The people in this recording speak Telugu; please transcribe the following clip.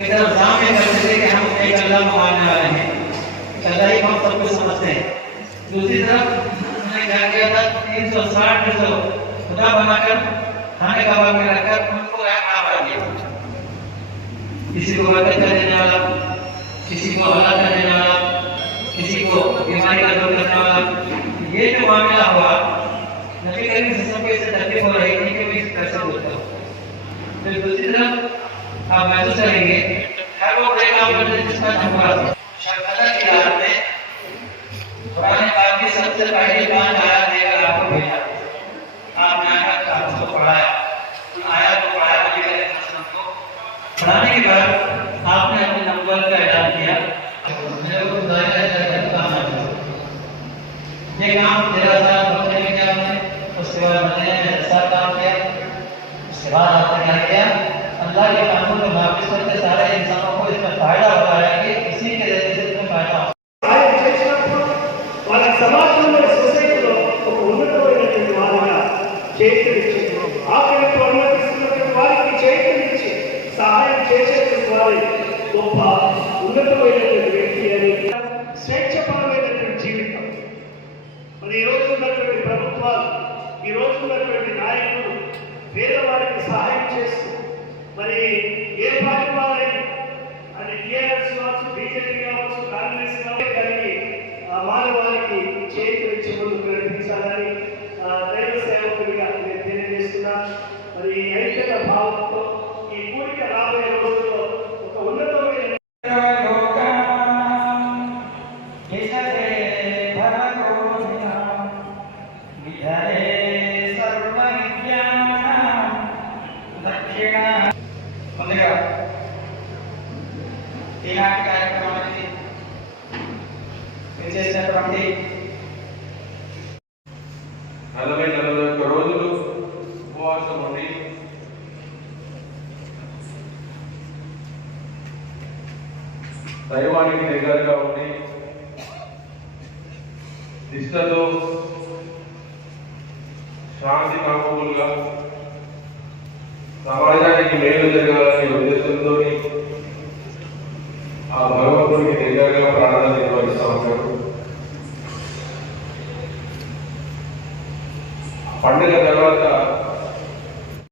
तरफ सामने करते थे कि हम एक अल्लाह मानने वाले हैं, अल्लाह ही हम सब कुछ समझते हैं। दूसरी तरफ उन्होंने क्या किया था, 360 जो खुदा बनाकर खाने का बाग में रखकर उनको मार दिया। किसी को बरकत कर देने वाला, किसी को हलाक कर देने वाला, किसी को बीमारी का दूर करने वाला, ये जो मामला हुआ नबी करीम सबको इससे तकलीफ हो रही थी कि मैं इस तरह से बोलता हूँ। फिर दूसरी तरफ आप महसूस करेंगे हर वो बड़े काम करते जिसका झगड़ा था। शर्मिंदा की रात में कुरान पाक की सबसे पहली 5 आयत लेकर आपको भेजा, आपने आकर आपको पढ़ाया, उन आयत को पढ़ाया, नबी करीम को पढ़ाने के बाद आपने अपने नंबर का ऐलान किया, मेरे को दायरा काम ना करो, ये काम 13 साल बच्चे में किया आपने, उसके बाद मदीने में 10 साल काम किया, उसके बाद आपने क्या किया, अल्लाह के कानून को नाफिज करके सारे इंसानों को इसमें फायदा होता है कि इसी के जरिए से इसमें फायदा వాళ్ళ సమాజంలో సొసైటీలో ఒక ఉన్నతమైనటువంటి వారిగా చేతులిచ్చి ఆఖరికి అనుమతిస్తున్నటువంటి వారికి చేతులిచ్చి సహాయం చేసేటువంటి వారి గొప్ప ఉన్నతమైనటువంటి వ్యక్తి అని స్వేచ్ఛపరమైనటువంటి జీవితం. మరి ఈ రోజు ఉన్నటువంటి ప్రభుత్వాలు, ఈ రోజు ఉన్నటువంటి నాయకులు పేదవారికి సహాయం చేస్తూ మరి ఏ పార్టీ వారైనా అది టీఆర్ఎస్ కావచ్చు, బీజేపీ కావచ్చు, కాంగ్రెస్ కావచ్చు, కలిగి మానవాళికి చేతులు ఇచ్చి ముందుకు నడిపించాలని దైవ సేవకుడిగా నేను తెలియజేస్తున్నా. మరి ఐక్యత భావంతో ఈ కూడిక రాబోయే రోజుల్లో ఒక ఉన్నతమైన ముందుగా ఈనాటి కార్యక్రమానికి చేసినటువంటి 40-41 రోజులు ఉపవాసం ఉండి దైవానికి దగ్గరగా ఉండి నిష్ఠతో శాంతి కాపులుగా సమాజానికి మేలు జరగాలనే ఉద్దేశంతో ఆ భగవంతుడికి దగ్గరగా ప్రార్థన నిర్వహిస్తూ ఉంటారు. పండుగ